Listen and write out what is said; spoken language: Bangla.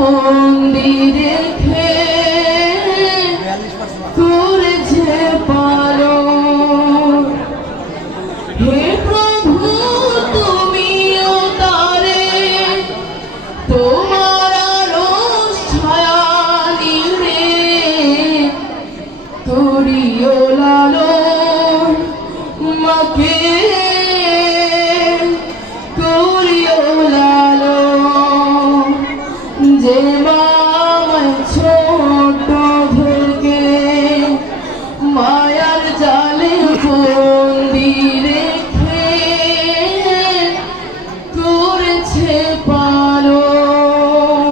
বন্দি রেখে করেছে পালন। হে প্রভু তুমিও তারে তোমার আরশ ছায়া নিয়ে করিও লালন, মাকে করিও লালন। যে